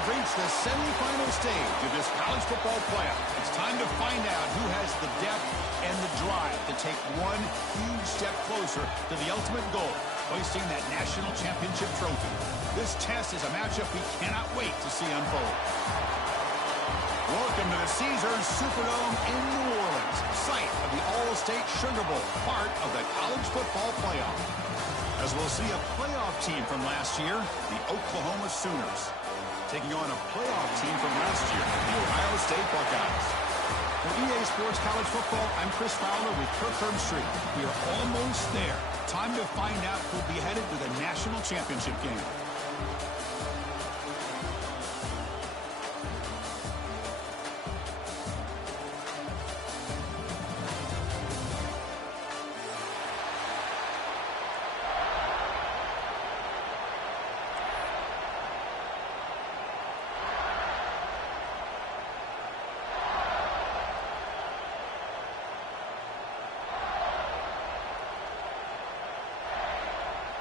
have reached the semifinal stage of this college football playoff. It's time to find out who has the depth and the drive to take one huge step closer to the ultimate goal, hoisting that national championship trophy. This test is a matchup we cannot wait to see unfold. Welcome to the Caesars Superdome in New Orleans, site of the All-State Sugar Bowl, part of the college football playoff. As we'll see a playoff team from last year, the Oklahoma Sooners, taking on a playoff team from last year, the Ohio State Buckeyes. For EA Sports College Football, I'm Chris Fowler with Kirk Herbstreit. We are almost there. Time to find out who'll be headed to the national championship game.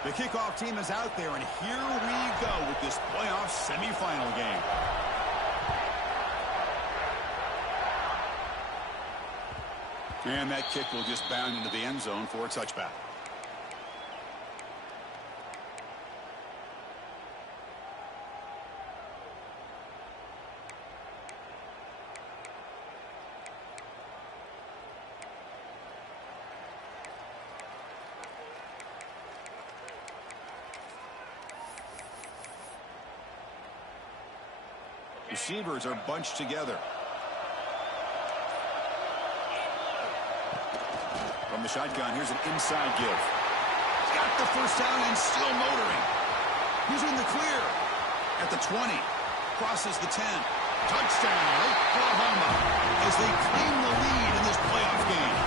The kickoff team is out there, and here we go with this playoff semifinal game. And that kick will just bound into the end zone for a touchback. Receivers are bunched together. From the shotgun, here's an inside give. Got the first down and still motoring. He's in the clear. At the 20. Crosses the 10. Touchdown, Oklahoma, as they claim the lead in this playoff game.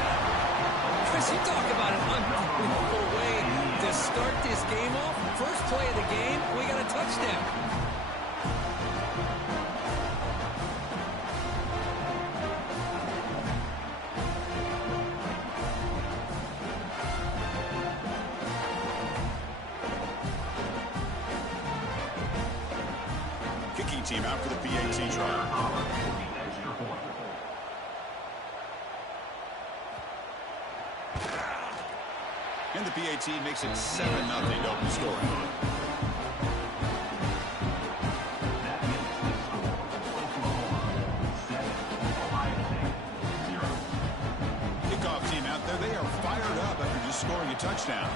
Chris, you talk about an unbelievable way to start this game off. First play of the game, we got a touchdown. Team out for the PAT try. And the PAT makes it 7-0 to open score. Kickoff team out there, they are fired up after just scoring a touchdown.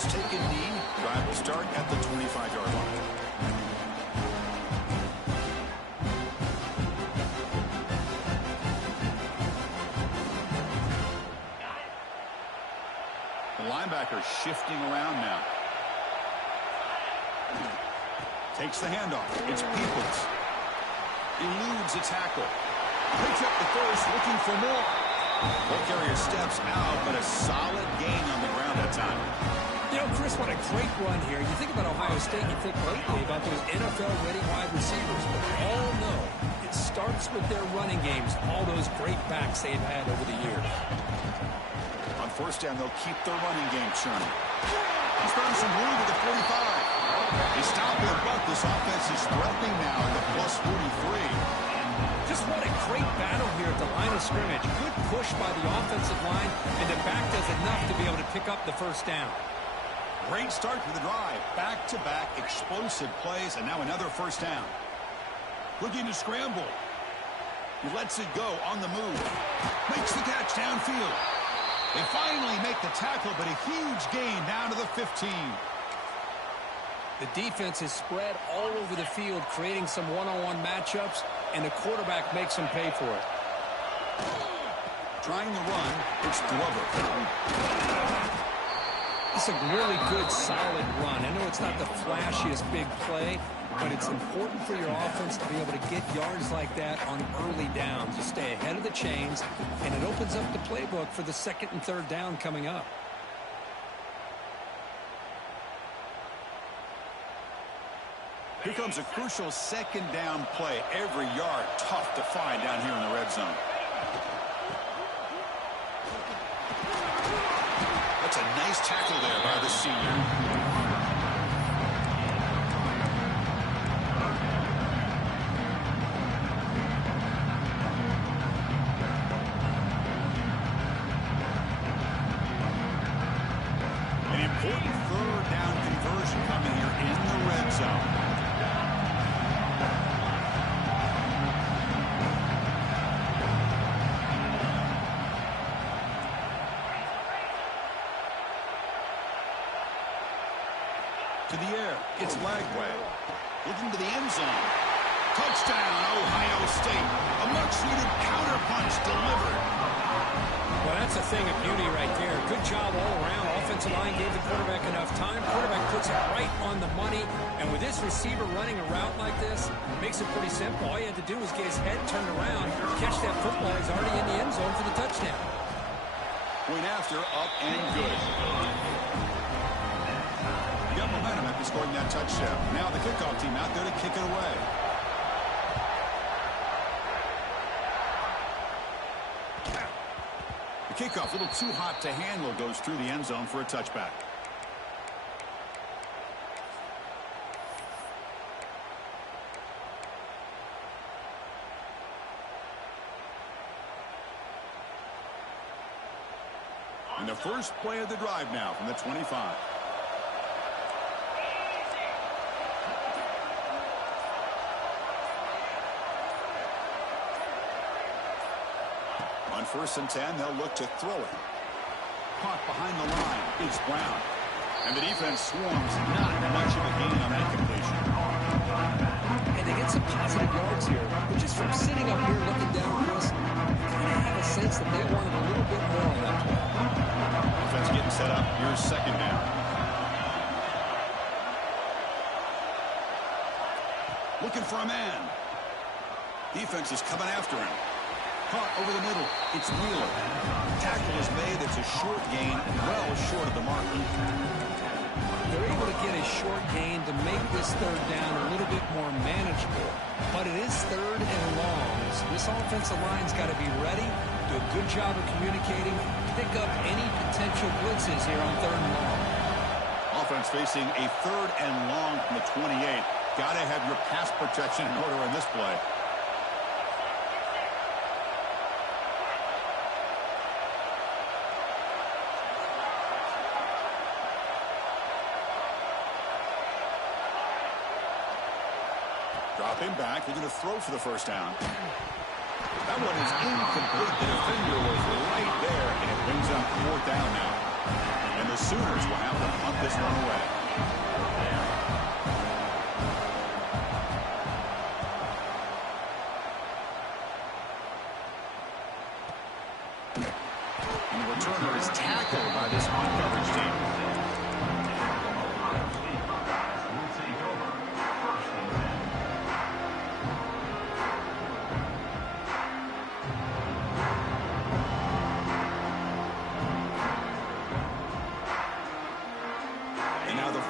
Take a knee. Drive will start at the 25-yard line. The linebacker shifting around now. Takes the handoff. It's Peoples. Eludes a tackle. Picks up the first, looking for more. Ball carrier steps out, but a solid gain on the ground that time. You know, Chris, what a great run here. You think about Ohio State, you think lately about those NFL-ready wide receivers. But we all know it starts with their running games, all those great backs they've had over the years. On first down, they'll keep their running game churning. He's found some room at the 45. They stop him, but this offense is threatening now at the plus 43. Just what a great battle here at the line of scrimmage. Good push by the offensive line, and the back does enough to be able to pick up the first down. Great start to the drive. Back-to-back explosive plays, and now another first down. Looking to scramble. He lets it go on the move. Makes the catch downfield. They finally make the tackle, but a huge gain down to the 15. The defense is spread all over the field, creating some one-on-one matchups, and the quarterback makes them pay for it. Trying the run, it's Glover. It's a really good, solid run. I know it's not the flashiest big play, but it's important for your offense to be able to get yards like that on early downs. You stay ahead of the chains, and it opens up the playbook for the second and third down coming up. Here comes a crucial second down play. Every yard tough to find down here in the red zone. A That's a nice tackle there by the senior. Important third down conversion coming here in the red zone. To the air, it's Lagway. Looking to the end zone. Touchdown, Ohio State. A much-needed counterpunch delivered. Well, that's a thing of beauty right there. Good job all around. Offensive line gave the quarterback enough time. Quarterback puts it right on the money. And with this receiver running a route like this, it makes it pretty simple. All he had to do was get his head turned around, catch that football. He's already in the end zone for the touchdown. Point after, up and good. You got momentum after scoring that touchdown. Now the kickoff team out there to kick it away. The kickoff, a little too hot to handle, goes through the end zone for a touchback. And the first play of the drive now from the 25. On 1st and 10, they'll look to throw it. Caught behind the line is Brown. And the defense swarms, not much of a gain on that completion. And they get some positive yards here. But just from sitting up here looking down, Chris, I have a sense that they wanted a little bit more on that play. Defense getting set up. Here's 2nd down. Looking for a man. Defense is coming after him. Caught over the middle. It's Wheeler. Tackle is made. It's a short gain, well short of the marker. They're able to get a short gain to make this 3rd down a little bit more manageable. But it is 3rd and long. So this offensive line's got to be ready, do a good job of communicating, pick up any potential blitzes here on 3rd and long. Offense facing a 3rd and long from the 28. Got to have your pass protection in order in this play. Drop him back. They're going to throw for the 1st down. That one is incomplete. The defender was right there, and it brings up 4th down now. And the Sooners will have to punt this one away. And the returner is tackled by this man-coverage team.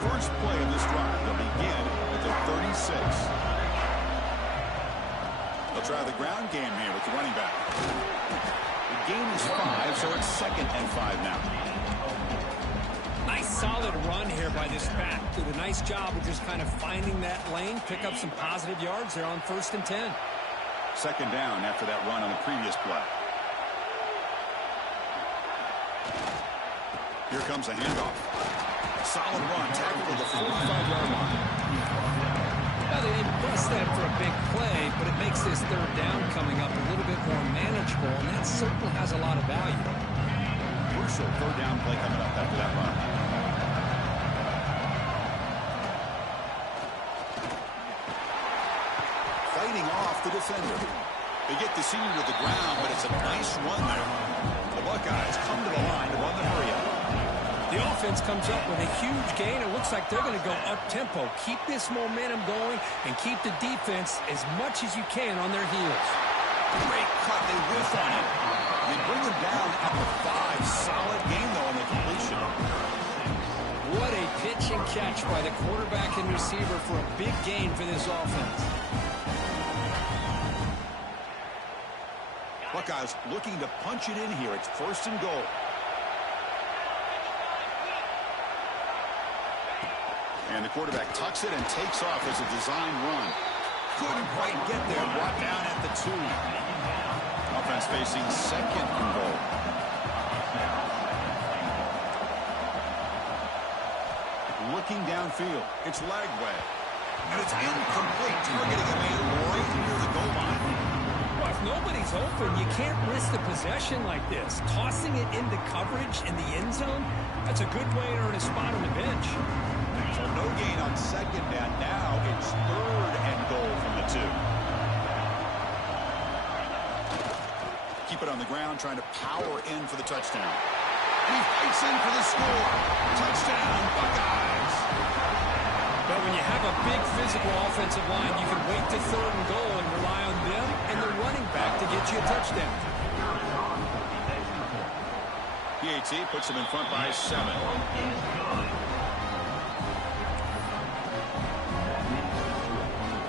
First play of this drive, they'll begin at the 36. They'll try the ground game here with the running back. The gain is 5, so it's 2nd and 5 now. Nice solid run here by this back. Did a nice job of just kind of finding that lane, pick up some positive yards there on 1st and 10. 2nd down after that run on the previous play. Here comes a handoff. Solid run, tackle to the 45-yard line. Well, they didn't press that for a big play, but it makes this 3rd down coming up a little bit more manageable, and that certainly has a lot of value. Crucial 3rd down play coming up after that run. Fighting off the defender. They get the senior to the ground, but it's a nice run there. The Buckeyes come to the line to run the hurry-up. The offense comes up with a huge gain. It looks like they're going to go up-tempo. Keep this momentum going and keep the defense as much as you can on their heels. Great cut. They whiff on it. They bring them down at the 5. Solid gain, though, on the completion. What a pitch and catch by the quarterback and receiver for a big gain for this offense. Buckeyes looking to punch it in here. It's 1st and goal. And the quarterback tucks it and takes off as a design run. Couldn't quite get there. Brought down at the 2. Offense facing second and goal. Looking downfield. It's Lagway. And it's incomplete. Targeting a man right near the goal line. Well, if nobody's open, you can't risk the possession like this. Tossing it into coverage in the end zone, that's a good way to earn a spot on the bench. So no gain on second down. Now it's third and goal from the 2. Keep it on the ground, trying to power in for the touchdown. He fights in for the score. Touchdown, Buckeyes. But when you have a big physical offensive line, you can wait to third and goal and rely on them and the running back to get you a touchdown. PAT puts him in front by 7.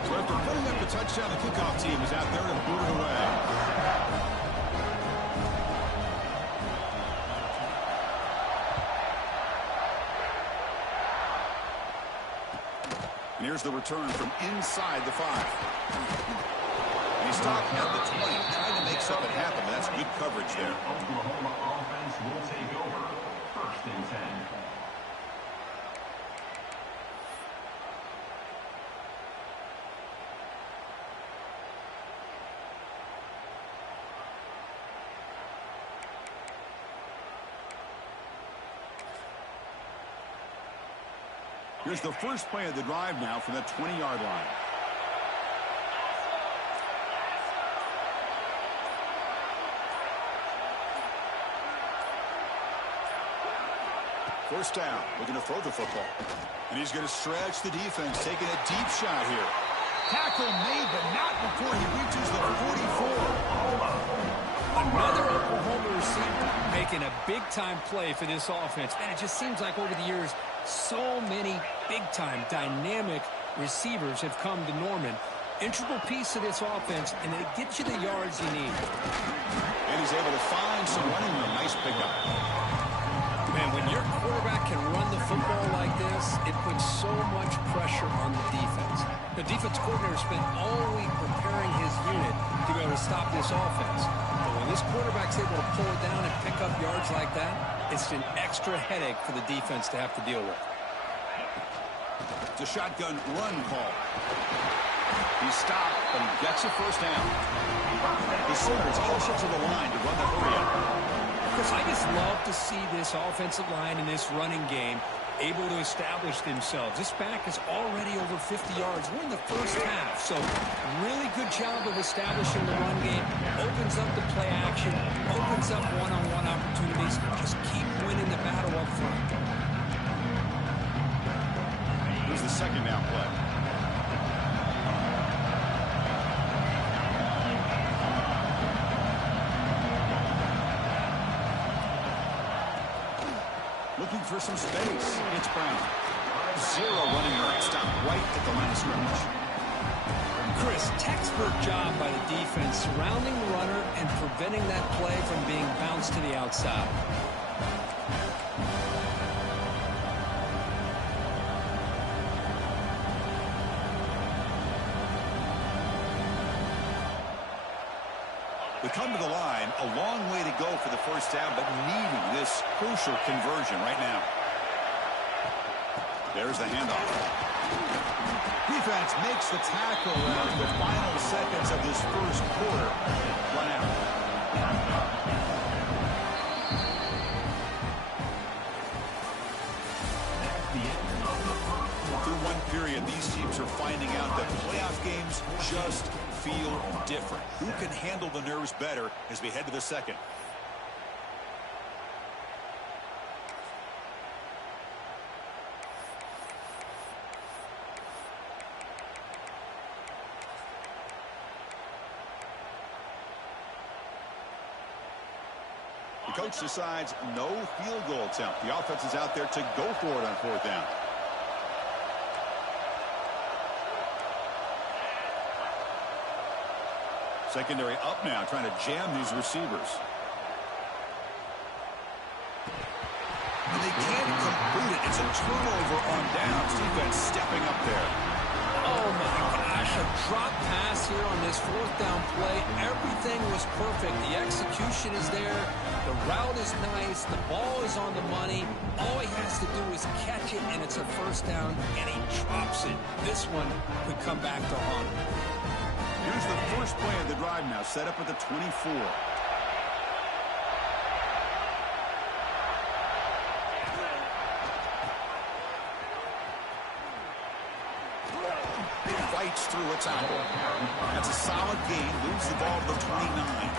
So after putting up the touchdown, the kickoff team is out there to boot it away. And here's the return from inside the 5. And he's stopped at the 20, trying to make something happen. That's good coverage there. Oklahoma offense will take over. 1st and 10. Here's the first play of the drive now from the 20-yard line. First down, looking to throw the football. And he's going to stretch the defense, taking a deep shot here. Tackle made, but not before he reaches the 44. Another Oklahoma receiver making a big-time play for this offense. Man, it just seems like over the years, so many big-time, dynamic receivers have come to Norman. Integral piece of this offense, and it gets you the yards you need. And he's able to find some running room. Nice pickup. Man, when your quarterback can run the football like this, it puts so much pressure on the defense. The defense coordinator spent all week preparing his unit to be able to stop this offense. But when this quarterback's able to pull it down and pick up yards like that, it's an extra headache for the defense to have to deal with. It's a shotgun run call. He's stopped, but he gets a first down. The Sooners also to the line to run the hurry up. Chris, I just love to see this offensive line in this running game able to establish themselves. This back is already over 50 yards. We're in the first half, so really good job of establishing the run game. Opens up the play action, opens up one-on-one opportunities. Just keep winning the battle up front. Here's the second down play. Looking for some space. It's Brown. 0 running room. Stop right at the line of scrimmage. Chris, textbook job by the defense surrounding the runner and preventing that play from being bounced to the outside. We come to the line, a long way to go for the first down, but needing this crucial conversion right now. There's the handoff. Defense makes the tackle as the final seconds of this first quarter run out. Through one period, these teams are finding out that playoff games just feel different. Who can handle the nerves better as we head to the second? The coach decides no field goal attempt. The offense is out there to go for it on 4th down. Secondary up now, trying to jam these receivers. And they can't complete it. It's a turnover on downs. Defense stepping up there. Oh, my gosh, a drop pass here on this fourth down play. Everything was perfect. The execution is there. The route is nice. The ball is on the money. All he has to do is catch it, and it's a first down, and he drops it. This one could come back to haunt him. Here's the first play of the drive now, set up at the 24. Fights through a tackle. That's a solid gain. Moves the ball to the 29.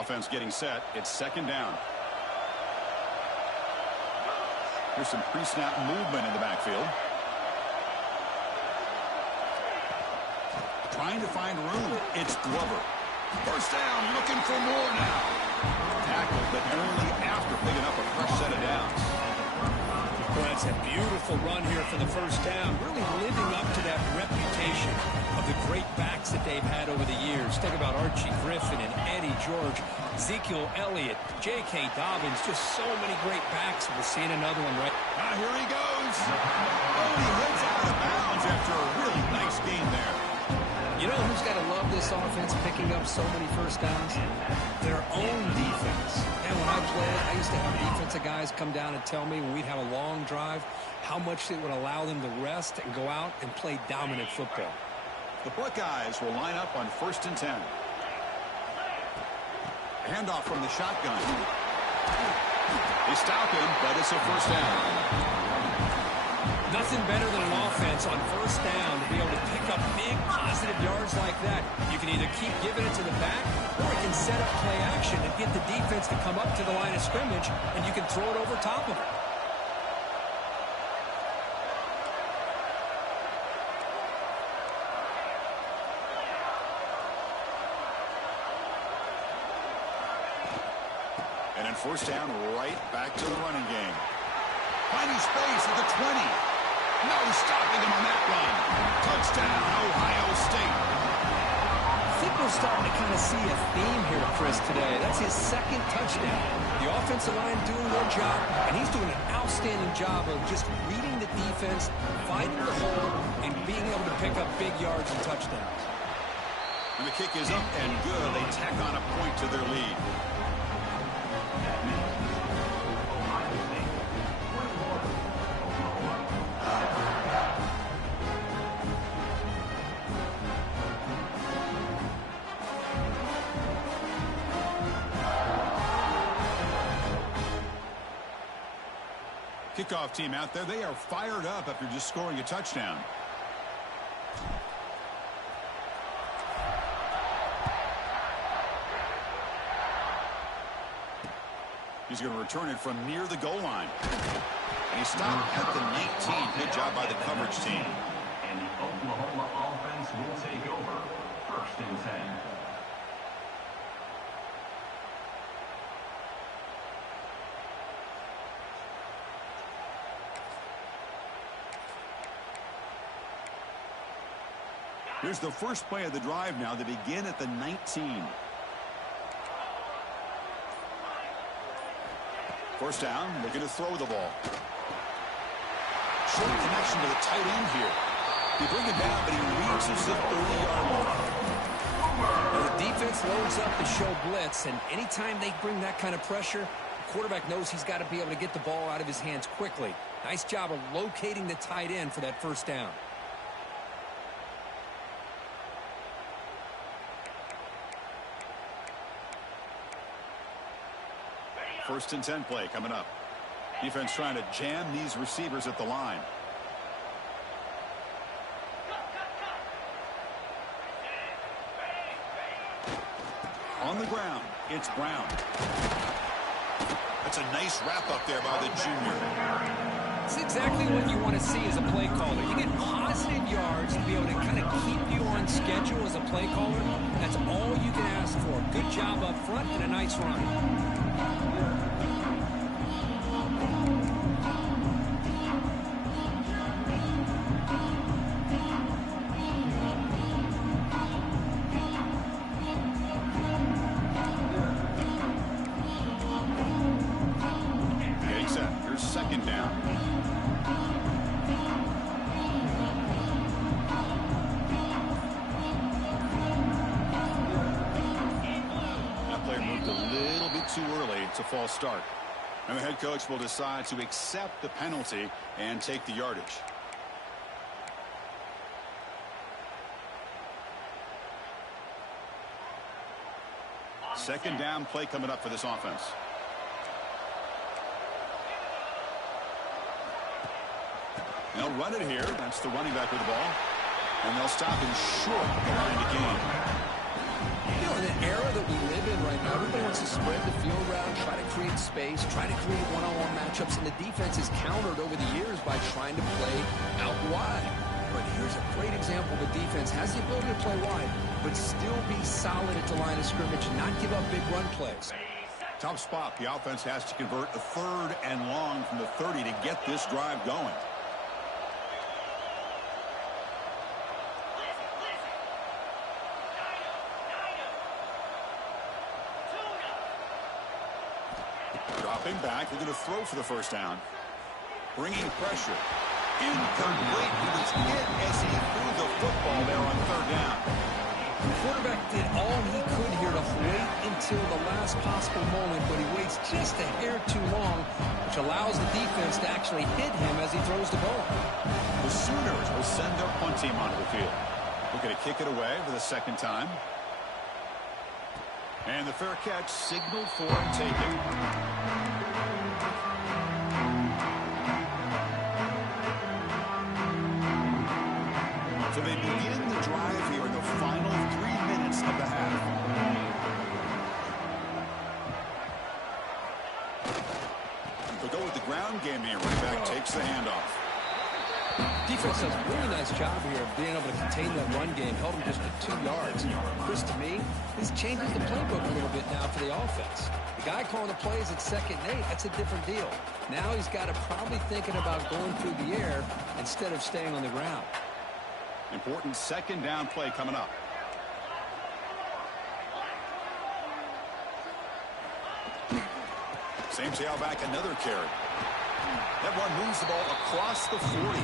Offense getting set. It's second down. Here's some pre-snap movement in the backfield. Trying to find room. It's Glover. First down, looking for more now. Tackled, but only after picking up a fresh set of downs. Well, that's a beautiful run here for the first down. Really living up to that reputation of the great backs that they've had over the years. Think about Archie Griffin and Eddie George, Ezekiel Elliott, J.K. Dobbins, just so many great backs. We're seeing another one right. Here he goes. Oh, he heads out of bounds after a really nice gain there. You know who's got to love this offense picking up so many first downs? Their own defense. And when I played, I used to have defensive guys come down and tell me when we'd have a long drive how much it would allow them to rest and go out and play dominant football. The Buckeyes will line up on 1st and 10. Handoff from the shotgun. They stop him, but it's a first down. Nothing better than an offense on first down to be able to pick up big positive yards like that. You can either keep giving it to the back, or you can set up play action and get the defense to come up to the line of scrimmage, and you can throw it over top of it. And then first down, right back to the running game. Finding space at the 20. No stopping him on that run. Touchdown, Ohio State. I think we're starting to kind of see a theme here, Chris, today. That's his second touchdown. The offensive line doing their job, and he's doing an outstanding job of just reading the defense, finding the hole, and being able to pick up big yards and touchdowns. And the kick is up and good. They tack on a point to their lead. Kickoff team out there. They are fired up after just scoring a touchdown. He's going to return it from near the goal line. And he stopped at the 19. Good job by the coverage team. And the Oklahoma offense will take over. 1st and 10. Here's the first play of the drive now. They begin at the 19. First down, looking to throw the ball. Short connection to the tight end here. They bring it down, but he reaches the 30-yard line. Well, the defense loads up to show blitz, and anytime they bring that kind of pressure, the quarterback knows he's got to be able to get the ball out of his hands quickly. Nice job of locating the tight end for that first down. First and 10 play coming up. Defense trying to jam these receivers at the line. On the ground, it's Brown. That's a nice wrap up there by the junior. It's exactly what you want to see as a play caller. You get positive yards to be able to kind of keep you on schedule as a play caller. That's all you can ask for. Good job up front and a nice run. false start. And the head coach will decide to accept the penalty and take the yardage. Second down play coming up for this offense. They'll run it here. That's the running back with the ball. And they'll stop him short behind the game. You know, in the era that we live in right now, everybody wants to spread the field around, try to create space, try to create one-on-one matchups, and the defense is countered over the years by trying to play out wide. But here's a great example of a defense has the ability to play wide, but still be solid at the line of scrimmage and not give up big run plays. Tough spot. The offense has to convert a 3rd and long from the 30 to get this drive going. Dropping back, they're going to throw for the first down. Bringing pressure. Incomplete. He was hit as he threw the football there on 3rd down. The quarterback did all he could here to wait until the last possible moment, but he waits just a hair too long, which allows the defense to actually hit him as he throws the ball. The Sooners will send their punt team onto the field. We're going to kick it away for the 2nd time. And the fair catch signaled for and taken. So they begin the drive here in the final 3 minutes of the half. They'll go with the ground game here. Running back takes the handoff. Defense does a really nice job here of being able to contain that run game. Held him just to 2 yards. Chris, to me, this changes the playbook a little bit now for the offense. The guy calling the plays at 2nd and 8, that's a different deal. Now he's got to probably thinking about going through the air instead of staying on the ground. Important 2nd down play coming up. Same tailback, another carry. That one moves the ball across the 40.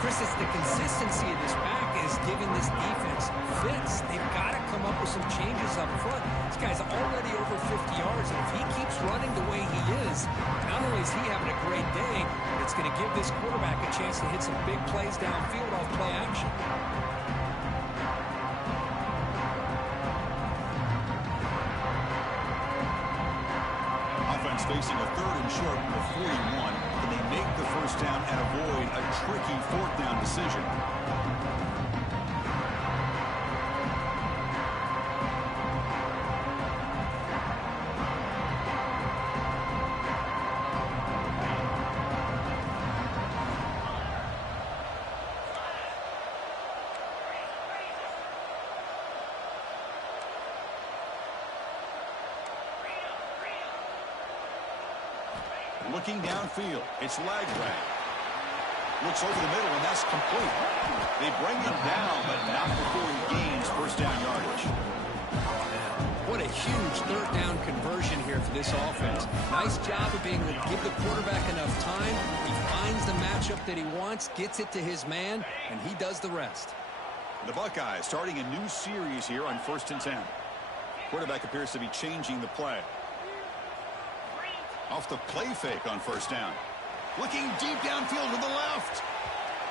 Chris, it's the consistency of this back is giving this defense fits. They've got to come up with some changes up front. This guy's already over 50 yards, and if he keeps running the way he is, not only is he having a great day, but it's going to give this quarterback a chance to hit some big plays downfield off play action. Offense facing a 3rd and short from the 41. Can they make the first down and avoid a tricky 4th down decision? Looking downfield, it's Lagway. Looks over the middle, and that's complete. They bring him down, but not before he gains first down yardage. What a huge 3rd down conversion here for this offense. Nice job of being able to give the quarterback enough time. He finds the matchup that he wants, gets it to his man, and he does the rest. The Buckeyes starting a new series here on 1st and 10. Quarterback appears to be changing the play. Off the play fake on first down. Looking deep downfield to the left.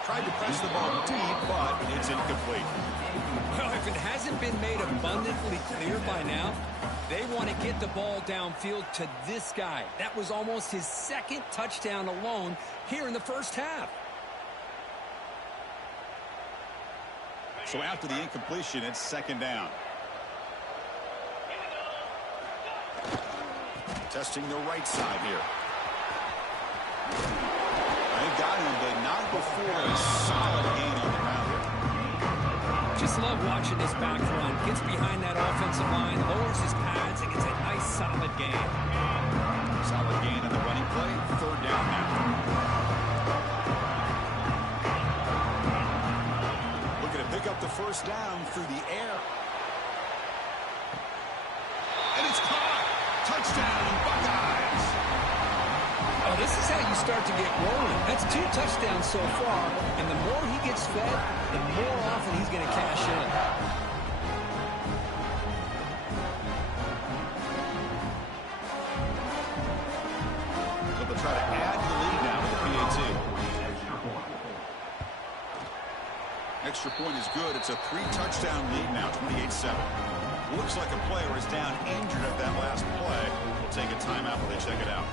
Tried to press the ball deep, but it's incomplete. Well, if it hasn't been made abundantly clear by now, they want to get the ball downfield to this guy. That was almost his 2nd touchdown alone here in the first half. So after the incompletion, it's 2nd down. Testing the right side here. They got him, but not before a solid gain on the ground here. Just love watching this back run. Gets behind that offensive line, lowers his pads, and gets a nice solid gain. Solid gain on the running play. 3rd down now. Looking to pick up the first down through the air. And it's caught. Touchdown, Buckeyes. Oh, this is how you start to get rolling. That's 2 touchdowns so far, and the more he gets fed, the more often he's going to cash in. extra point is good. It's a 3-touchdown lead now, 28-7. Looks like a player is down injured at that last play. We'll take a timeout while they check it out.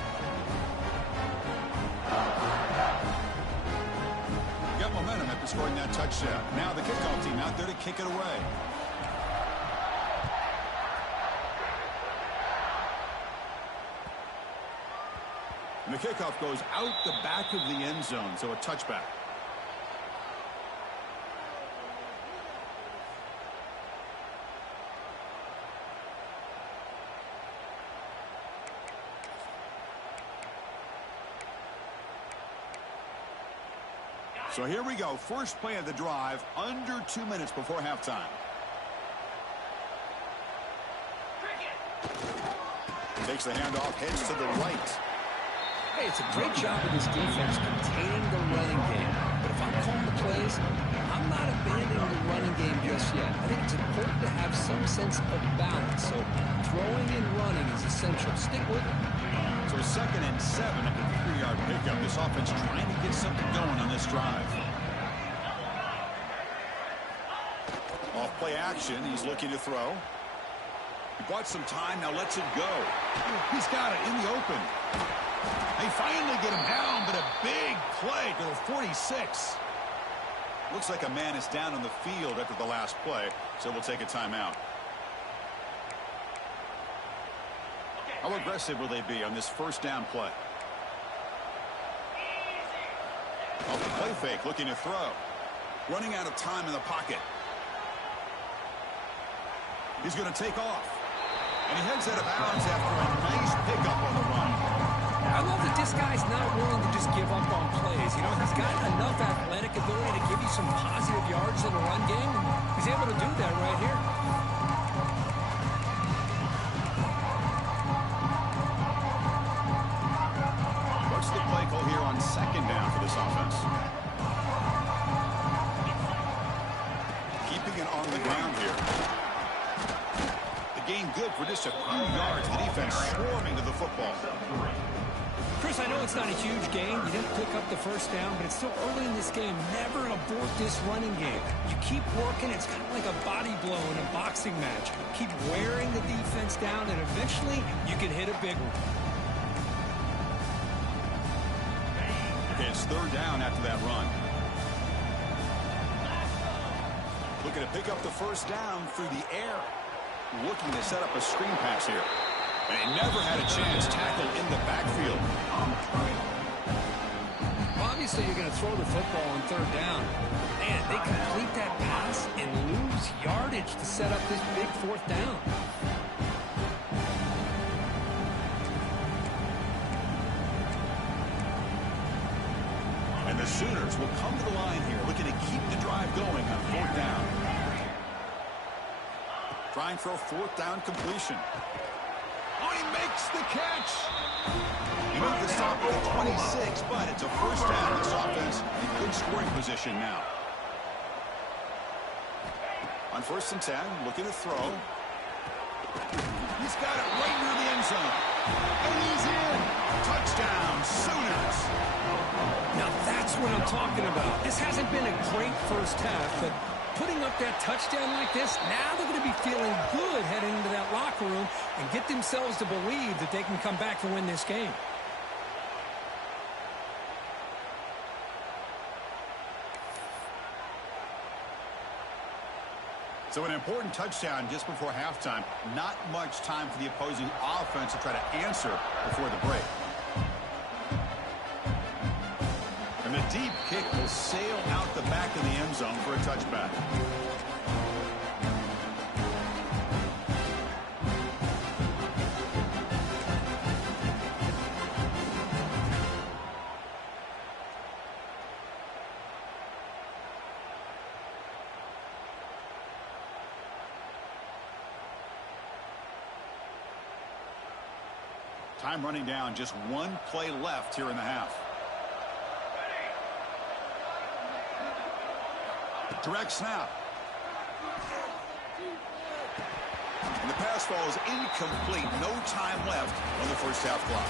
Got momentum after scoring that touchdown. Now the kickoff team out there to kick it away. And the kickoff goes out the back of the end zone, so a touchback. So here we go. First play of the drive, under 2 minutes before halftime. Takes the handoff, heads to the right. Hey, it's a great job of this defense containing the running game. But if I'm calling the plays, I'm not abandoning the running game just yet. I think it's important to have some sense of balance. So throwing and running is essential. Stick with it. So 2nd and 7 at the 3-yard pickup. This offense trying to get something going on this drive. Off play action. He's looking to throw. He bought some time. Now lets it go. He's got it in the open. They finally get him down, but a big play to the 46. Looks like a man is down on the field after the last play, so we'll take a timeout. How aggressive will they be on this first down play? Off the play fake, looking to throw. Running out of time in the pocket. He's going to take off. And he heads out of bounds after a nice pickup on the run. I love that this guy's not willing to just give up on plays. You know, he's got enough athletic ability to give you some positive yards in the run game. And he's able to do that right here. What's the play call here on 2nd down for this offense? Keeping it on the ground here. The gain good for just a few yards. The defense swarming to the football. Chris, I know it's not a huge gain. You didn't pick up the first down, but it's still early in this game. Never abort this running game. You keep working. It's kind of like a body blow in a boxing match. Keep wearing the defense down, and eventually you can hit a big one. It's 3rd down after that run. Looking to pick up the first down through the air. Looking to set up a screen pass here. And he never had a chance. Tackled in the backfield. Obviously, you're going to throw the football on 3rd down. Man, they complete that pass and lose yardage to set up this big 4th down. And the Sooners will come to the line here, looking to keep the drive going on 4th down. Trying for a 4th down completion. Oh, he makes the catch. He moved the stop at the 26, but it's a first down. This offense in good scoring position now. On 1st and 10, looking to throw. He's got it right near the end zone. And he's in. Touchdown, Sooners. Now that's what I'm talking about. This hasn't been a great first half, but putting up that touchdown like this, now they're going to be feeling good heading into that locker room and get themselves to believe that they can come back and win this game. So an important touchdown just before halftime. Not much time for the opposing offense to try to answer before the break. And the deep kick will sail out the back of the end zone for a touchback. Time running down, just one play left here in the half. Direct snap. And the pass falls incomplete. No time left on the first half clock.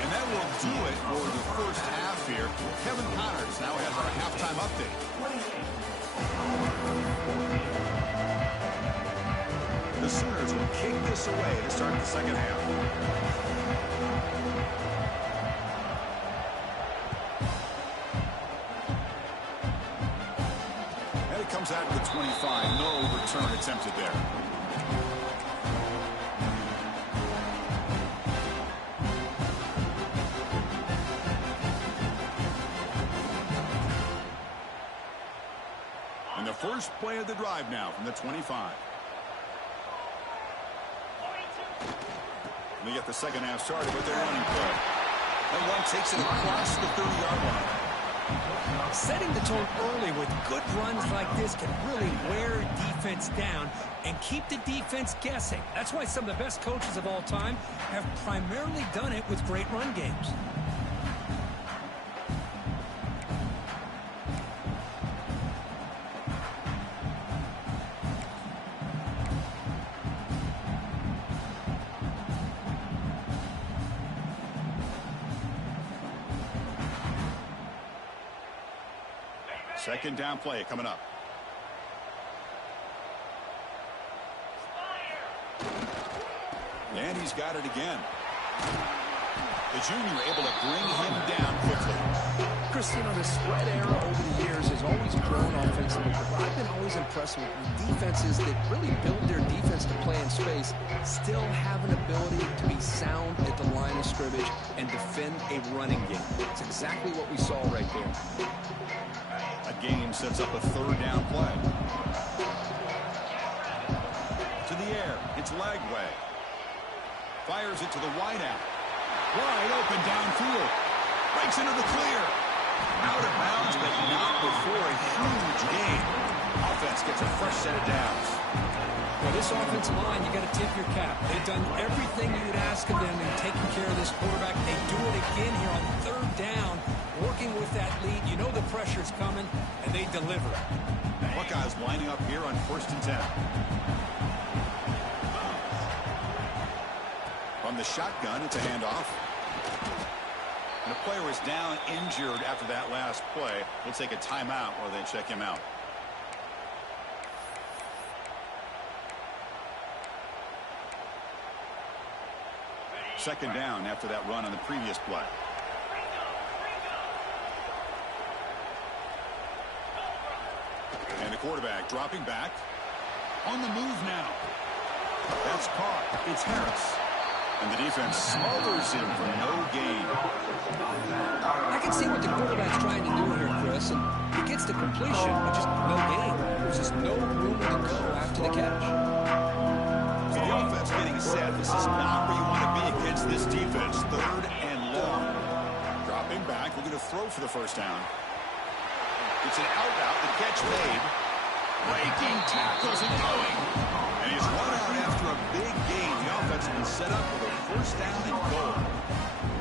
And that will do it for the first half here. Kevin Connors now has our halftime update. The Sooners will kick this away to start the second half. And it comes out to the 25. No return attempted there. And the first play of the drive now from the 25. They get the second half started with their running play. That one takes it across the 30-yard line. Setting the tone early with good runs like this can really wear defense down and keep the defense guessing. That's why some of the best coaches of all time have primarily done it with great run games. Second down play coming up. And he's got it again. The junior able to bring him down quickly. Chris, you know, the spread era over the years has always grown offensively, but I've been always impressed with defenses that really build their defense to play in space, still have an ability to be sound at the line of scrimmage and defend a running game. It's exactly what we saw right there. A game sets up a third down play. To the air, it's Lagway. Fires it to the wideout. Wide open downfield. Breaks into the clear. Out of bounds, but not before a huge gain. Offense gets a fresh set of downs. Well, this offensive line, you got to tip your cap. They've done everything you would ask of them in taking care of this quarterback. They do it again here on third down, working with that lead. You know the pressure's coming, and they deliver. Buckeyes lining up here on 1st and 10. From the shotgun, it's a handoff. And the player is down injured after that last play. We'll take a timeout while they check him out. Second down after that run on the previous play. And the quarterback dropping back. On the move now. That's caught. It's Harris. And the defense smothers him for no gain. I can see what the quarterback's trying to do here, Chris, and he gets the completion, but just no gain. There's just no room to go after the catch. So the offense getting set. This is not where you want to be against this defense. Third and long. Dropping back, looking to throw for the first down. It's an out-out, the catch made. Breaking tackles and going. And he's run out after a big gain. The offense has been set up with a first down and goal.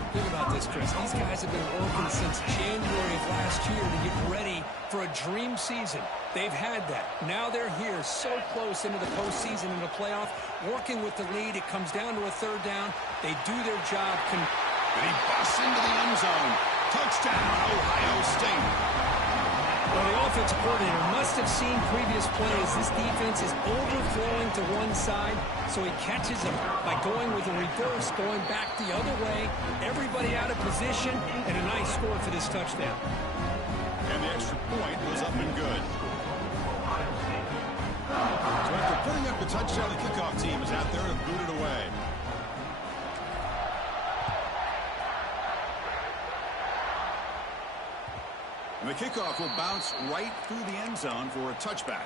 Think about this, Chris. These guys have been working since January of last year to get ready for a dream season. They've had that. Now they're here so close into the postseason and the playoff, working with the lead. It comes down to a third down. They do their job. And he busts into the end zone. Touchdown, Ohio State. Well, the offensive coordinator must have seen previous plays. This defense is overflowing to one side, so he catches them by going with a reverse, going back the other way. Everybody out of position, and a nice score for this touchdown. And the extra point was up and good. So after putting up the touchdown, the kickoff team is out there to boot it away. And the kickoff will bounce right through the end zone for a touchback.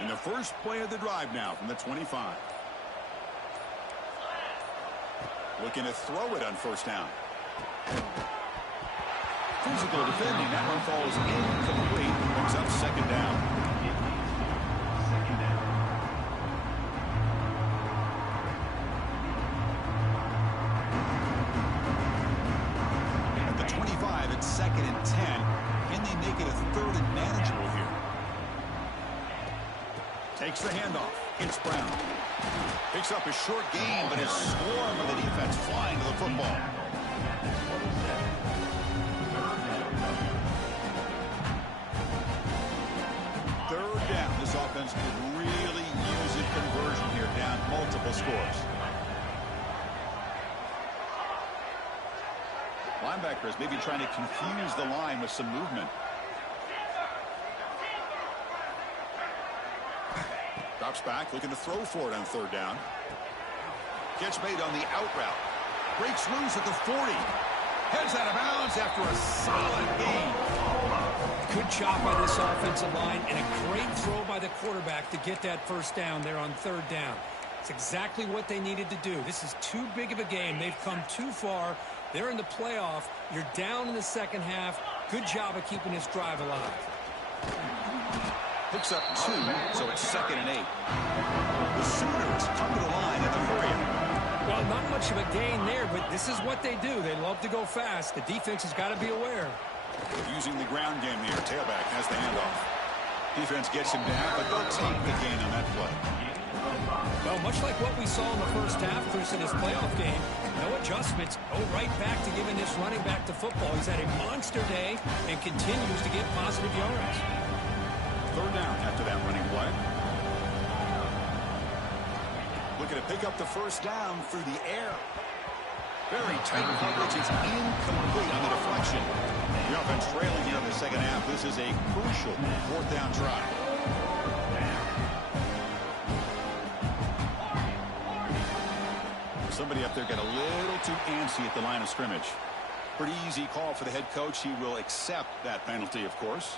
And the first play of the drive now from the 25. Looking to throw it on first down. Physical defending. That one falls incomplete. Brings up second down. At the 25, it's 2nd and 10. Can they make it a third and manageable here? Takes the handoff. It's Brown. Picks up a short gain, but is swarmed with the defense flying to the football. Third down. This offense could really use a conversion here, down multiple scores. Linebackers maybe trying to confuse the line with some movement. Drops back, looking to throw for it on third down. Catch made on the out route. Breaks loose at the 40. Heads out of bounds after a solid gain. Good job by this offensive line and a great throw by the quarterback to get that first down there on third down. It's exactly what they needed to do. This is too big of a game. They've come too far. They're in the playoff. You're down in the second half. Good job of keeping this drive alive. Picks up 2, so it's 2nd and 8. The Sooners come to the line at the 40. Well, not much of a gain there, but this is what they do. They love to go fast. The defense has got to be aware. Using the ground game here. Tailback has the handoff. Defense gets him down, but they'll take the gain on that play. Well, much like what we saw in the first half, Chris, in this playoff game, no adjustments. Go right back to giving this running back to football. He's had a monster day and continues to get positive yards. Third down after that running play. Looking to pick up the first down through the air. Very tight coverage. It's incomplete on the deflection. The offense trailing here in the second half. This is a crucial fourth down drive. Somebody up there got a little too antsy at the line of scrimmage. Pretty easy call for the head coach. He will accept that penalty, of course.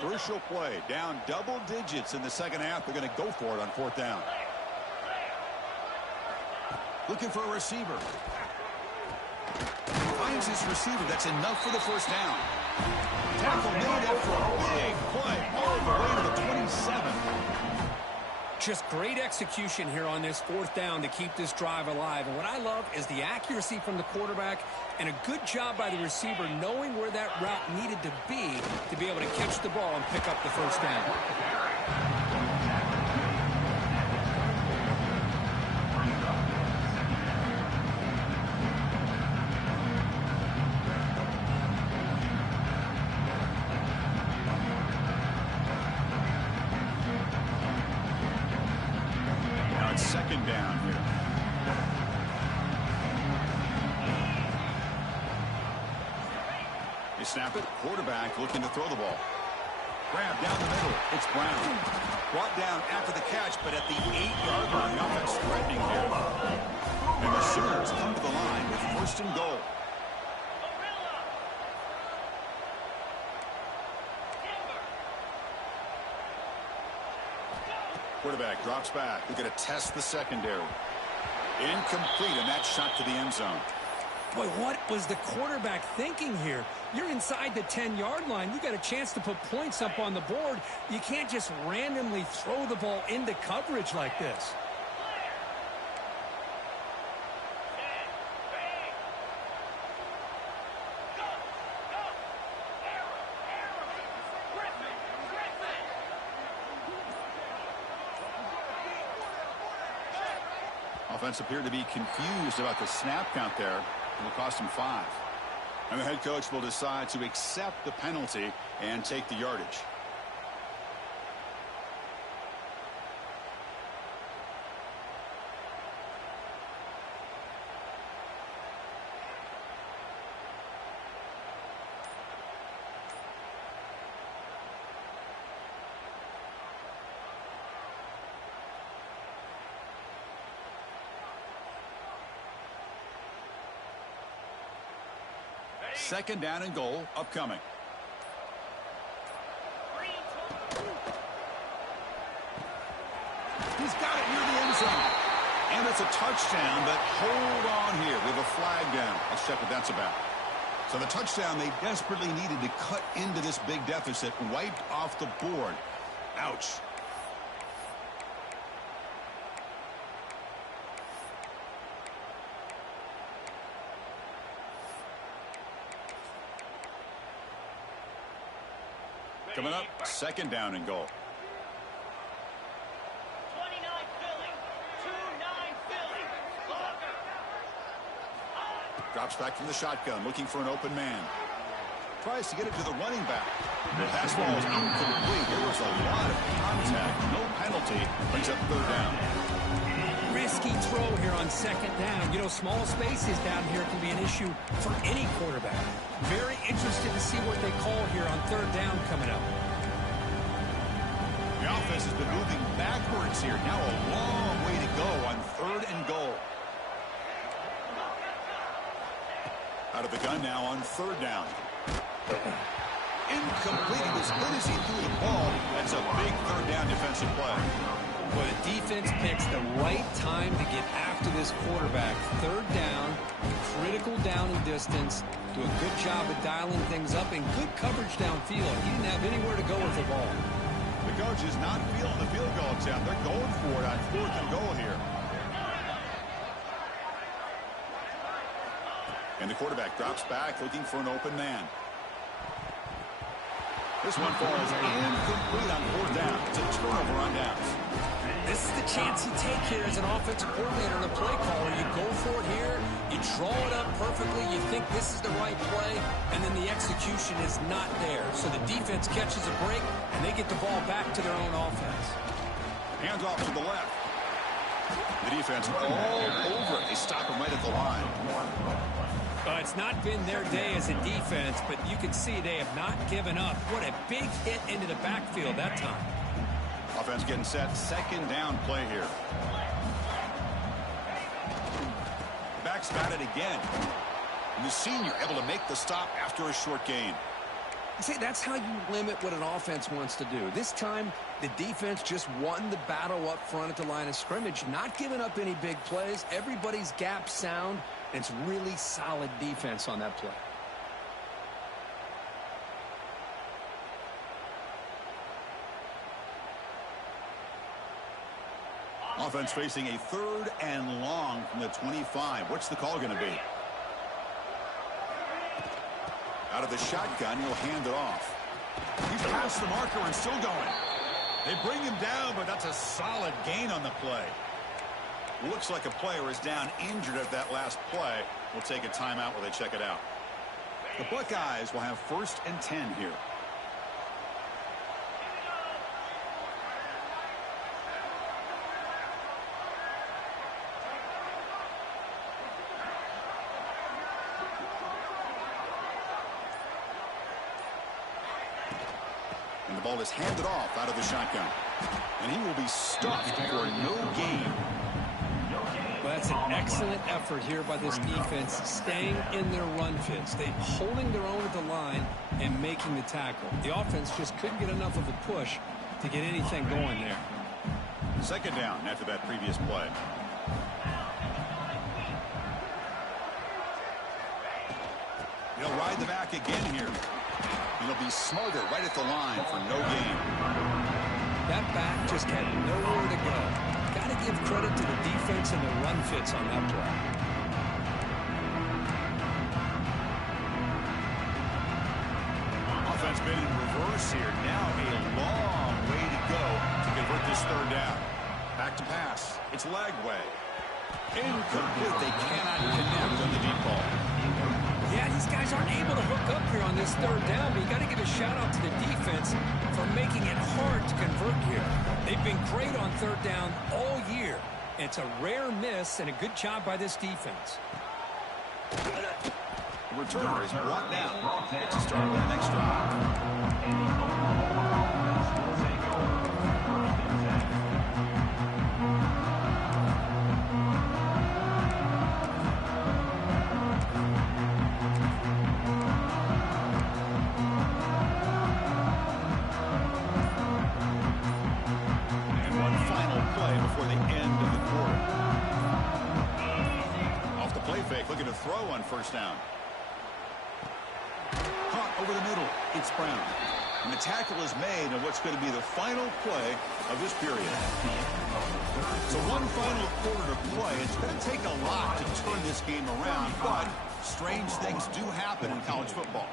Crucial play. Down double digits in the second half. They're going to go for it on fourth down. Looking for a receiver. Finds his receiver. That's enough for the first down. Tackle made after a big play all the way to the 27. Just great execution here on this fourth down to keep this drive alive. And what I love is the accuracy from the quarterback and a good job by the receiver knowing where that route needed to be able to catch the ball and pick up the first down. Second down here. They snap it. Quarterback looking to throw the ball. Grab down the middle. It's Brown. Brought down after the catch, but at the 8-yard line. The offense threatening here. And the Sooners come to the line with first and goal. Quarterback drops back. They're going to test the secondary. Incomplete, and that shot to the end zone. Boy, what was the quarterback thinking here? You're inside the 10-yard line. You got a chance to put points up on the board. You can't just randomly throw the ball into coverage like this. Offense appeared to be confused about the snap count there. It will cost him 5. And the head coach will decide to accept the penalty and take the yardage. Second down and goal upcoming. He's got it near the end zone. And it's a touchdown, but hold on here. We have a flag down. Let's check what that's about. So the touchdown they desperately needed to cut into this big deficit, wiped off the board. Ouch. Coming up, second down and goal. 29 Philly. 2-9 Philly. Walker. Drops back from the shotgun, looking for an open man. Tries to get it to the running back. The pass ball is incomplete. There was a lot of contact. No penalty. Brings up third down. Risky throw here on second down. You know, small spaces down here can be an issue for any quarterback. Very interested to see what they call here on third down coming up. The offense has been moving backwards here. Now a long way to go on third and goal. Out of the gun now on third down. Incomplete. It was good as he threw the ball. That's a big third down defensive play. Well, the defense picks the right time to get after this quarterback. Third down, critical down and distance. Do a good job of dialing things up and good coverage downfield. He didn't have anywhere to go with the ball. The coach is not feeling the field goal attempt. They're going for it on fourth and goal here. And the quarterback drops back, looking for an open man. This one falls incomplete on fourth down. It's a turnover on downs. This is the chance you take here as an offensive coordinator and a play caller. You go for it here, you draw it up perfectly, you think this is the right play, and then the execution is not there. So the defense catches a break, and they get the ball back to their own offense. Hands off to the left. The defense all over it. They stop him right at the line. It's not been their day as a defense, but you can see they have not given up. What a big hit into the backfield that time. Offense getting set. Second down play here. Backs at it again. And the senior able to make the stop after a short gain. See, that's how you limit what an offense wants to do. This time, the defense just won the battle up front at the line of scrimmage, not giving up any big plays. Everybody's gap sound. It's really solid defense on that play. Offense facing a third and long from the 25. What's the call going to be? Out of the shotgun, he'll hand it off. He's past the marker and still going. They bring him down, but that's a solid gain on the play. Looks like a player is down injured at that last play. We'll take a timeout while they check it out. The Buckeyes will have first and 10 here. And the ball is handed off out of the shotgun. And he will be stuffed for no gain. Well, that's an excellent effort here by this defense, staying in their run fits. They holding their own at the line and making the tackle. The offense just couldn't get enough of a push to get anything going there. Second down after that previous play. He'll ride the back again here. He'll be smarter right at the line for no gain. That back just had nowhere to go. Got to give credit to the defense and the run fits on that play. Offense been in reverse here. Now a long way to go to convert this third down. Back to pass. It's Lagway. Incomplete. They cannot connect on the deep ball. Yeah, these guys aren't able to hook up here on this third down, but you got to give a shout out to the defense for making it hard to convert here. They've been great on third down all year. It's a rare miss and a good job by this defense. The returner is brought down to start the next drive. Looking to throw on first down. Caught over the middle. It's Brown. And the tackle is made on what's going to be the final play of this period. So one final quarter to play. It's going to take a lot to turn this game around, but strange things do happen in college football.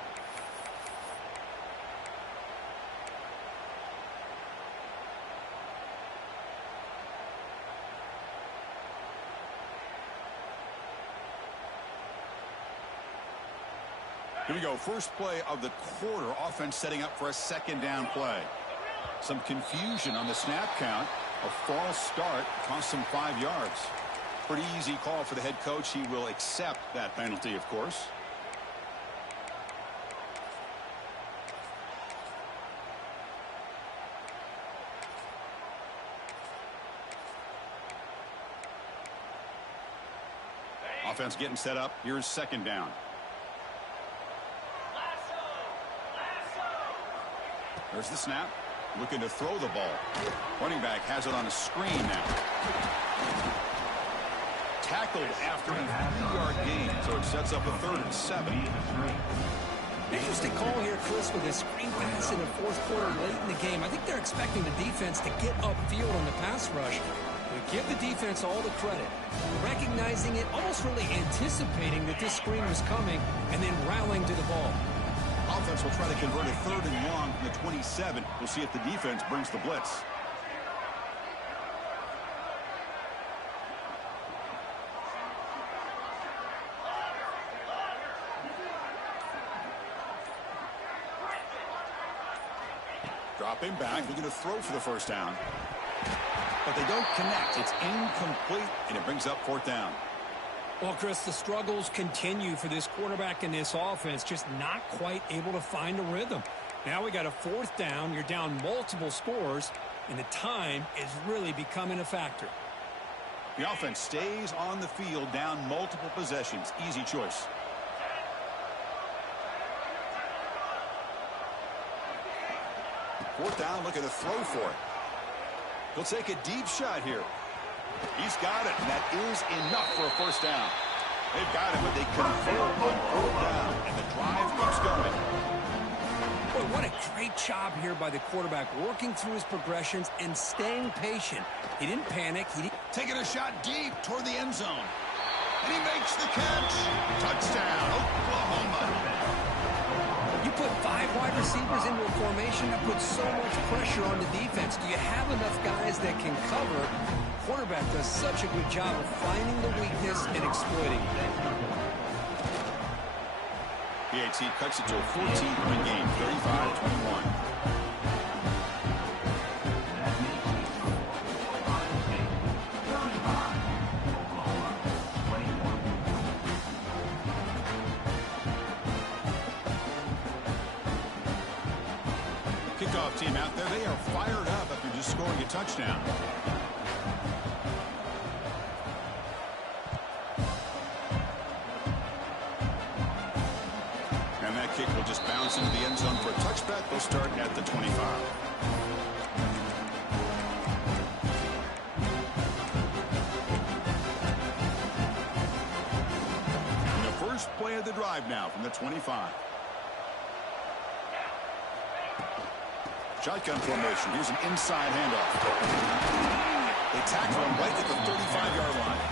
Here we go. First play of the quarter. Offense setting up for a second down play. Some confusion on the snap count. A false start cost him 5 yards. Pretty easy call for the head coach. He will accept that penalty, of course. Offense getting set up. Here's second down. There's the snap. Looking to throw the ball. Running back has it on a screen now. Tackled after a 3-yard gain, so it sets up a 3rd and 7. Interesting call here, Chris, with a screen pass in the fourth quarter late in the game. I think they're expecting the defense to get upfield on the pass rush. We give the defense all the credit. Recognizing it, almost really anticipating that this screen was coming, and then rallying to the ball. Offense will try to convert a 3rd and long from the 27. We'll see if the defense brings the blitz. Dropping back, looking to throw for the first down. But they don't connect. It's incomplete, and it brings up 4th down. Well, Chris, the struggles continue for this quarterback in this offense, just not quite able to find a rhythm. Now we got a 4th down. You're down multiple scores, and the time is really becoming a factor. The offense stays on the field, down multiple possessions. Easy choice. Fourth down, looking to throw for it. He'll take a deep shot here. He's got it, and that is enough for a first down. They've got it, but they convert on 4th down, and the drive keeps going. Boy, what a great job here by the quarterback, working through his progressions and staying patient. He didn't panic. Taking a shot deep toward the end zone. And he makes the catch. Touchdown, Oklahoma. You put 5 wide receivers into a formation that puts so much pressure on the defense. Do you have enough guys that can cover? Quarterback does such a good job of finding the weakness and exploiting it. PAT cuts it to a 14-point game, 35-21. Kickoff team out there, they are fired up after just scoring a touchdown. And that kick will just bounce into the end zone for a touchback. They'll start at the 25. And the first play of the drive now from the 25. Shotgun formation. Here's an inside handoff. They tackle him right at the 35-yard line.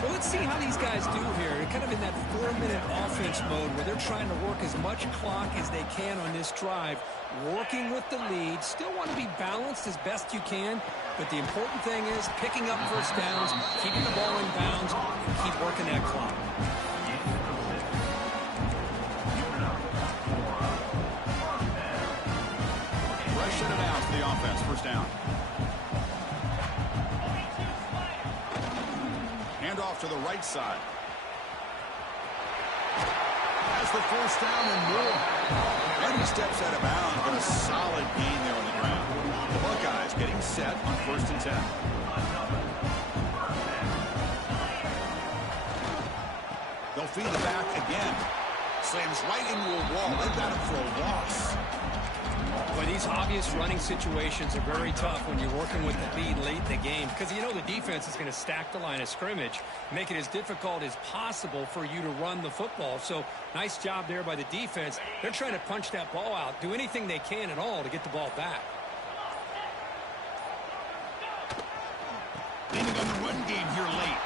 Well, let's see how these guys do here. They're kind of in that 4-minute offense mode where they're trying to work as much clock as they can on this drive, working with the lead. Still want to be balanced as best you can, but the important thing is picking up first downs, keeping the ball in bounds, and keep working that clock. Shut it out for the offense. First down. Handoff to the right side. Has the first down and more. And he steps out of bounds, but a solid gain there on the ground. The Buckeyes getting set on 1st and 10. They'll feed the back again. Slams right into a wall. They've got him for a loss. Boy, these obvious running situations are very tough when you're working with the lead late in the game because you know the defense is going to stack the line of scrimmage, make it as difficult as possible for you to run the football. So nice job there by the defense. They're trying to punch that ball out, do anything they can at all to get the ball back. Leaning on the run game here late.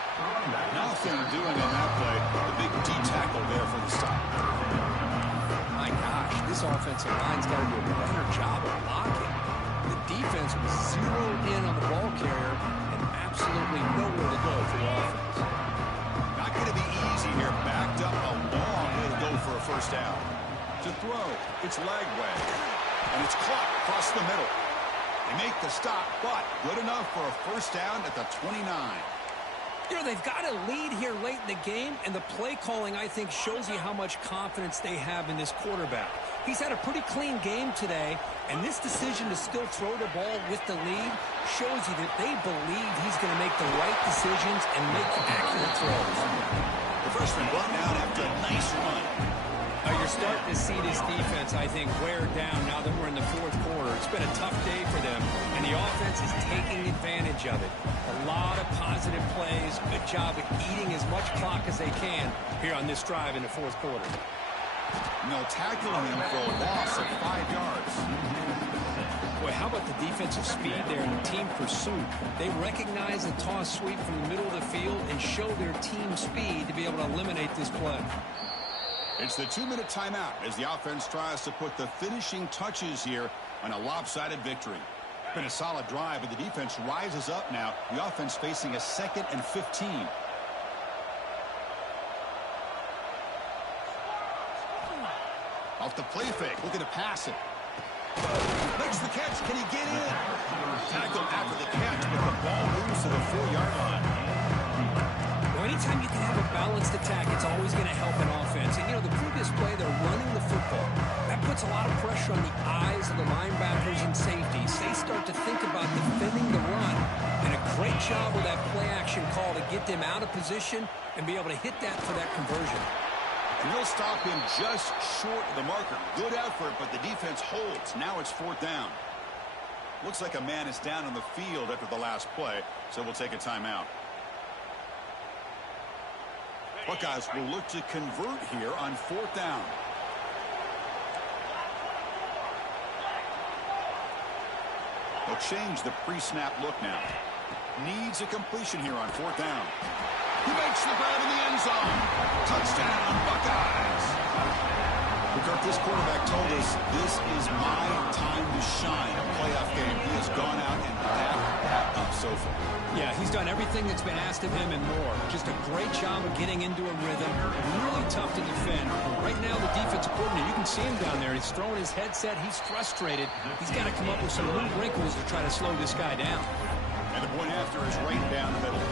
Nothing doing on that play. The big D tackle there for the stop. My gosh, this offensive line's got to do a better job of blocking. The defense was zeroed in on the ball carrier and absolutely nowhere to go for the offense. Not going to be easy here. Backed up a long way to go for a first down. To throw, it's Lagway. And it's caught across the middle. They make the stop, but good enough for a first down at the 29. You know, they've got a lead here late in the game, and the play calling, I think, shows you how much confidence they have in this quarterback. He's had a pretty clean game today, and this decision to still throw the ball with the lead shows you that they believe he's going to make the right decisions and make accurate throws. The freshman brought down after a nice run. You're starting to see this defense, I think, wear down now that we're in the fourth quarter. It's been a tough day for them, and the offense is taking advantage of it. A lot of positive plays. Good job at eating as much clock as they can here on this drive in the fourth quarter. And they'll tackle him for a loss of 5 yards. Boy, how about the defensive speed there in the team pursuit? They recognize the toss sweep from the middle of the field and show their team speed to be able to eliminate this play. It's the 2-minute timeout as the offense tries to put the finishing touches here on a lopsided victory. It's been a solid drive, but the defense rises up now. The offense facing a 2nd and 15. Off the play fake, looking to pass it. Makes the catch. Can he get in? Tackled after the catch, but the ball moves to the 4-yard line. Well, anytime you can have a balanced attack, it's always going to help an offense. And, you know, the previous play, they're running the football. That puts a lot of pressure on the eyes of the linebackers and safeties. They start to think about defending the run. And a great job with that play-action call to get them out of position and be able to hit that for that conversion. And he'll stop him just short of the marker. Good effort, but the defense holds. Now it's 4th down. Looks like a man is down on the field after the last play, so we'll take a timeout. Buckeyes will look to convert here on 4th down. They'll change the pre-snap look now. Needs a completion here on 4th down. He makes the grab in the end zone. Touchdown, Buckeyes. McCarthy, this quarterback told us this is my time to shine. A playoff game. He has gone out and backed that up so far. Yeah, he's done everything that's been asked of him and more. Just a great job of getting into a rhythm. Really tough to defend. Right now, the defensive coordinator, you can see him down there. He's throwing his headset. He's frustrated. He's got to come up with some new wrinkles to try to slow this guy down. And the point after is right down the middle.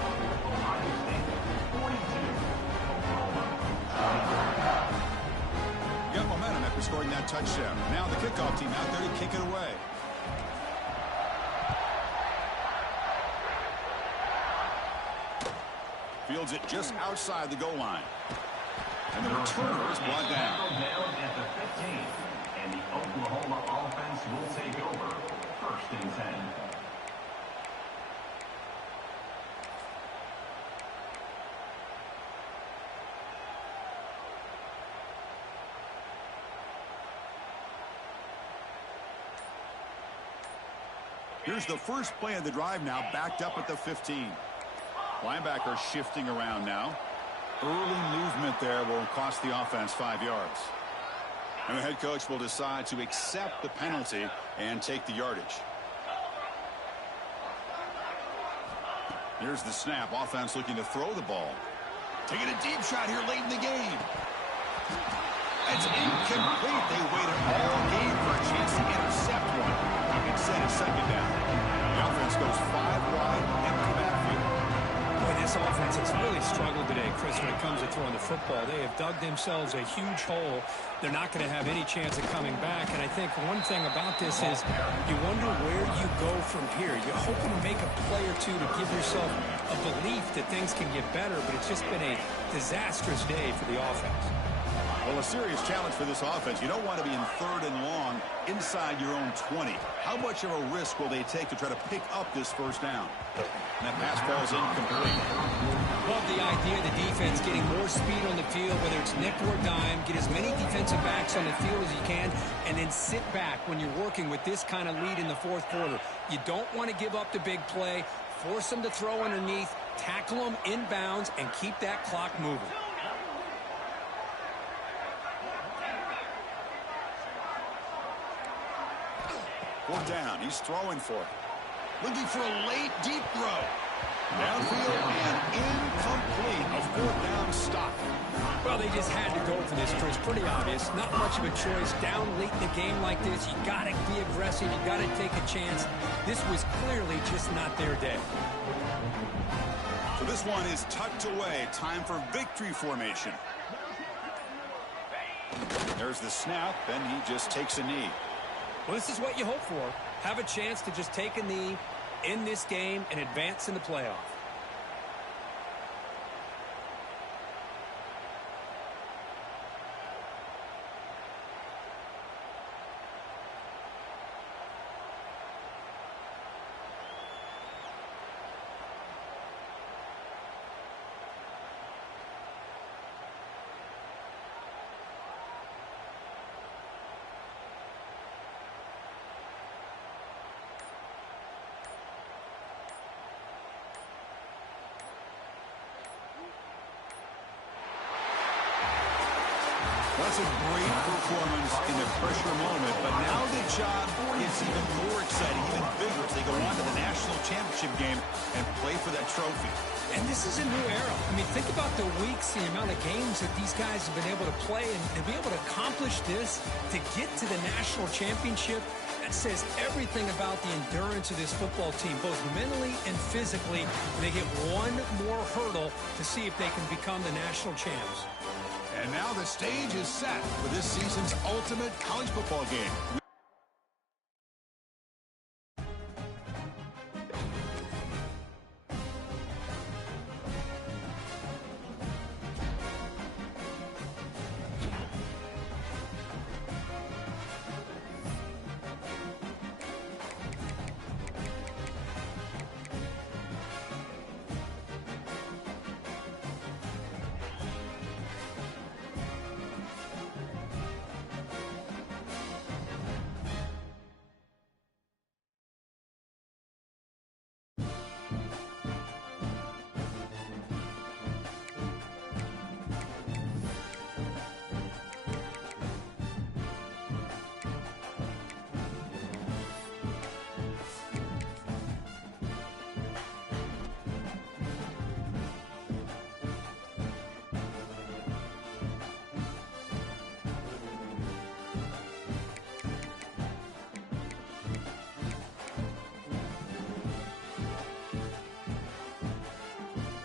Got momentum after scoring that touchdown. Now the kickoff team out there to kick it away. Fields it just outside the goal line. And the returner is brought down. Down at the 15. And the Oklahoma offense will take over. 1st and 10. Here's the first play of the drive now, backed up at the 15. Linebacker shifting around now. Early movement there will cost the offense 5 yards. And the head coach will decide to accept the penalty and take the yardage. Here's the snap. Offense looking to throw the ball. Taking a deep shot here late in the game. It's incomplete. They waited all game for a chance to intercept one. Instead, it's 2nd down. The offense goes 5 wide, empty backfield. Boy, this offense has really struggled today, Chris, when it comes to throwing the football. They have dug themselves a huge hole. They're not going to have any chance of coming back. And I think one thing about this is you wonder where you go from here. You're hoping to make a play or two to give yourself a belief that things can get better, but it's just been a disastrous day for the offense. Well, a serious challenge for this offense. You don't want to be in 3rd and long inside your own 20. How much of a risk will they take to try to pick up this first down? And that pass falls incomplete. Love the idea of the defense getting more speed on the field, whether it's nickel or dime, get as many defensive backs on the field as you can, and then sit back when you're working with this kind of lead in the fourth quarter. You don't want to give up the big play, force them to throw underneath, tackle them inbounds, and keep that clock moving. Fourth down. He's throwing for it. Looking for a late, deep throw. Downfield and incomplete. A 4th down stop. Well, they just had to go for this, Chris. Pretty obvious. Not much of a choice. Down late in the game like this, you got to be aggressive. You got to take a chance. This was clearly just not their day. So this one is tucked away. Time for victory formation. There's the snap, and he just takes a knee. Well, this is what you hope for. Have a chance to just take a knee in this game and advance in the playoff. That's a great performance in the pressure moment, but now the job gets even more exciting, even bigger as they go on to the national championship game and play for that trophy. And this is a new era. I mean, think about the weeks, the amount of games that these guys have been able to play, and to be able to accomplish this, to get to the national championship, that says everything about the endurance of this football team, both mentally and physically. They get one more hurdle to see if they can become the national champs. And now the stage is set for this season's ultimate college football game.